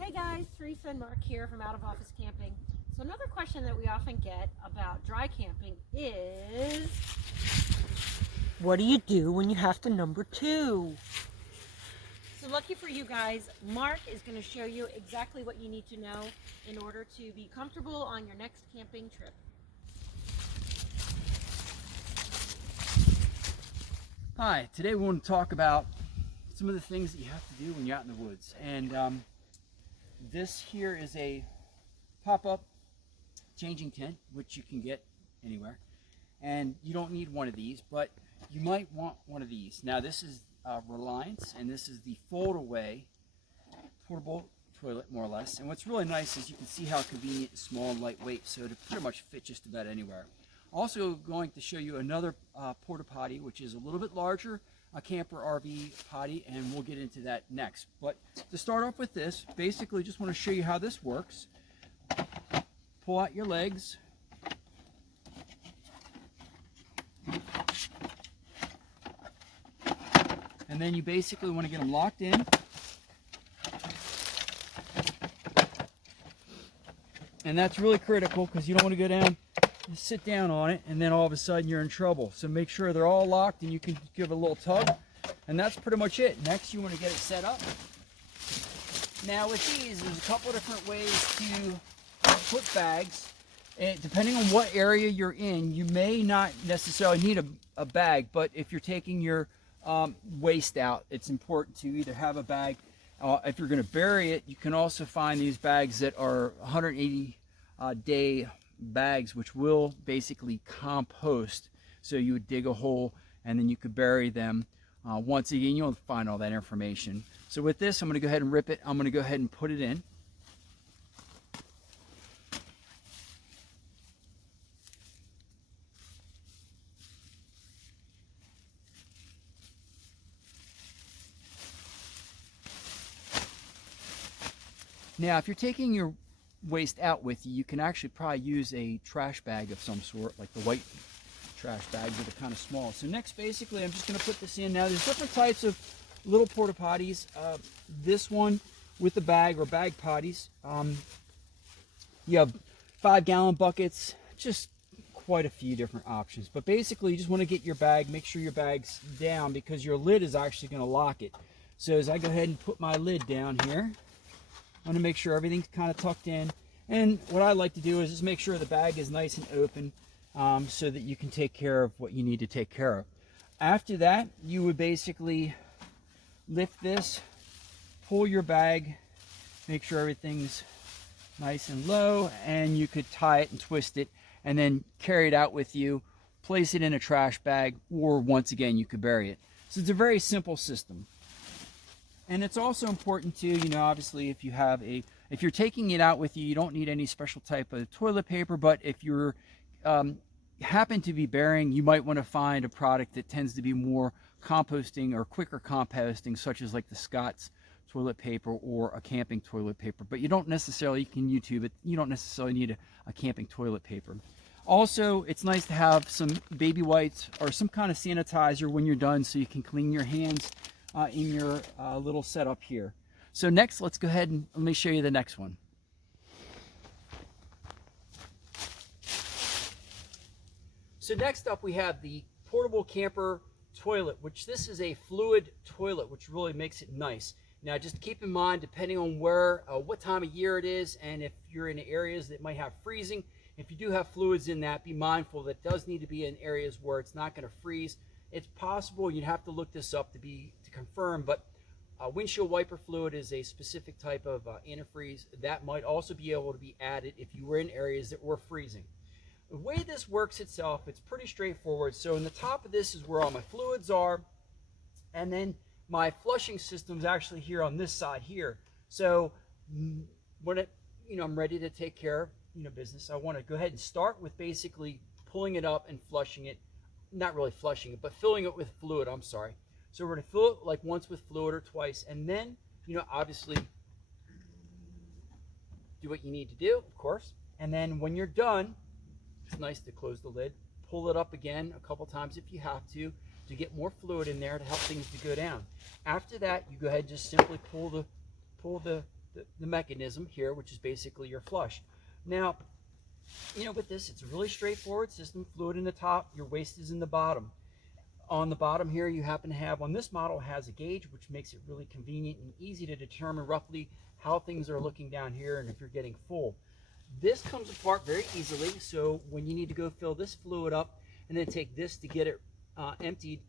Hey guys, Teresa and Mark here from Out of Office Camping. So another question that we often get about dry camping is, what do you do when you have to number two? So lucky for you guys, Mark is going to show you exactly what you need to know in order to be comfortable on your next camping trip. Hi, today we want to talk about some of the things that you have to do when you're out in the woods. And this here is a pop-up changing tent, which you can get anywhere. And you don't need one of these, but you might want one of these. Now this is Reliance, and this is the fold-away portable toilet, more or less. And what's really nice is you can see how convenient, small, and lightweight, so to pretty much fit just about anywhere. Also going to show you another porta potty, which is a little bit larger, a camper RV potty, and we'll get into that next. But to start off with this, basically just want to show you how this works. Pull out your legs. And then you basically want to get them locked in. And that's really critical because you don't want to go down, sit down on it, and then all of a sudden you're in trouble. So make sure they're all locked and you can give it a little tug. And that's pretty much it. Next, you want to get it set up. Now with these, there's a couple different ways to put bags. And depending on what area you're in, you may not necessarily need a bag, but if you're taking your waste out, it's important to either have a bag. If you're going to bury it, you can also find these bags that are 180 day bags, which will basically compost. So you would dig a hole and then you could bury them. Once again, you'll find all that information. So with this, I'm going to go ahead and rip it. I'm going to go ahead and put it in. Now, if you're taking your waste out with you, you can actually probably use a trash bag of some sort, like the white trash bags that are kind of small. So next, basically, I'm just going to put this in. Now, there's different types of little porta potties. This one with the bag, or bag potties. You have 5-gallon buckets, just quite a few different options. But basically, you just want to get your bag, make sure your bag's down, because your lid is actually going to lock it. So as I go ahead and put my lid down here, I want to make sure everything's kind of tucked in. And what I like to do is just make sure the bag is nice and open so that you can take care of what you need to take care of. After that, you would basically lift this, pull your bag, make sure everything's nice and low, and you could tie it and twist it and then carry it out with you, place it in a trash bag, or once again, you could bury it. So it's a very simple system. And it's also important to, obviously if you're taking it out with you, you don't need any special type of toilet paper, but if you're happen to be burying, you might want to find a product that tends to be more composting or quicker composting, such as like the Scott's toilet paper or a camping toilet paper. But you don't necessarily, you can YouTube it, you don't necessarily need a camping toilet paper. Also, it's nice to have some baby wipes or some kind of sanitizer when you're done so you can clean your hands in your little setup here. So next, let's go ahead and let me show you the next one. So next up, we have the portable camper toilet, which this is a fluid toilet, which really makes it nice. Now, just keep in mind, depending on where, what time of year it is, and if you're in areas that might have freezing, if you do have fluids in that, be mindful that it does need to be in areas where it's not going to freeze. It's possible, you'd have to look this up to confirm, but windshield wiper fluid is a specific type of antifreeze that might also be able to be added if you were in areas that were freezing. The way this works itself, it's pretty straightforward. So in the top of this is where all my fluids are, and then my flushing system is actually here on this side here. So when I'm ready to take care of business, I want to go ahead and start with basically pulling it up and flushing it. Not really flushing it, but filling it with fluid, I'm sorry. So we're going to fill it like once with fluid or twice, and then, obviously do what you need to do, of course. And then when you're done, it's nice to close the lid, pull it up again a couple times if you have to get more fluid in there to help things to go down. After that, you go ahead and just simply pull the the mechanism here, which is basically your flush. Now, you know, with this, it's a really straightforward system. Fluid in the top, your waste is in the bottom. On the bottom here, you happen to have, on this model, has a gauge, which makes it really convenient and easy to determine roughly how things are looking down here and if you're getting full. This comes apart very easily, so when you need to go fill this fluid up and then take this to get it emptied,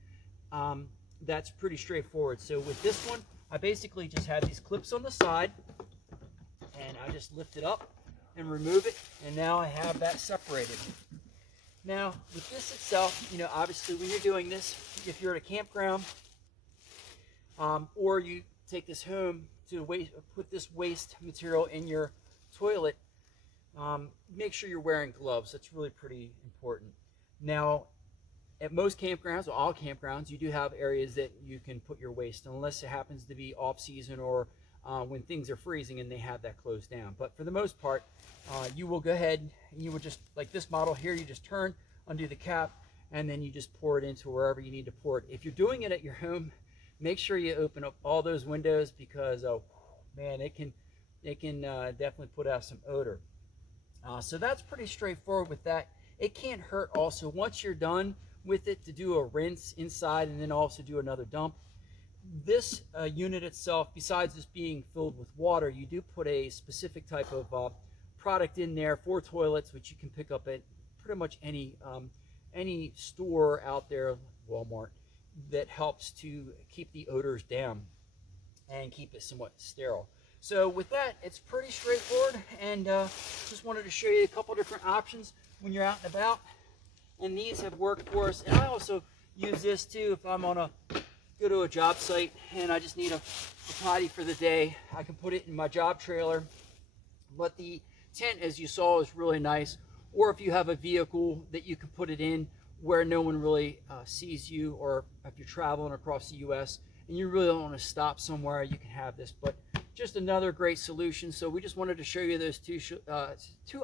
that's pretty straightforward. So with this one, I basically just have these clips on the side, and I just lift it up and remove it, and now I have that separated. Now, with this itself, you know, obviously when you're doing this, if you're at a campground, or you take this home to put this waste material in your toilet, make sure you're wearing gloves. That's really pretty important. Now, at most campgrounds, or all campgrounds, you do have areas that you can put your waste, unless it happens to be off season or when things are freezing and they have that closed down. But for the most part, you will go ahead and you will just, like this model here, you just turn, undo the cap, and then you just pour it into wherever you need to pour it. If you're doing it at your home, make sure you open up all those windows, because oh man, it can definitely put out some odor. So that's pretty straightforward with that. It can't hurt also, once you're done with it, to do a rinse inside and then also do another dump. This unit itself, besides just being filled with water, you do put a specific type of product in there for toilets, which you can pick up at pretty much any store out there, Walmart, that helps to keep the odors down and keep it somewhat sterile. So with that, it's pretty straightforward, and just wanted to show you a couple different options when you're out and about. And these have worked for us. And I also use this too if I'm go to a job site and I just need a potty for the day. I can put it in my job trailer. But the tent, as you saw, is really nice. Or if you have a vehicle that you can put it in where no one really sees you, or if you're traveling across the US and you really don't want to stop somewhere, you can have this. But just another great solution. So we just wanted to show you those two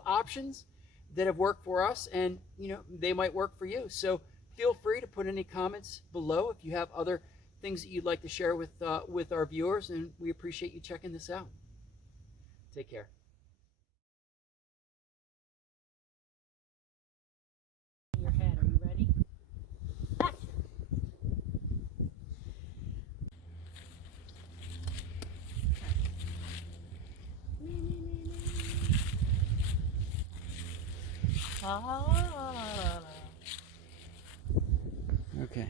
options that have worked for us, and you know, they might work for you. So feel free to put any comments below if you have other things that you'd like to share with our viewers, and we appreciate you checking this out. Take care. Your head, are you ready? Action. Okay.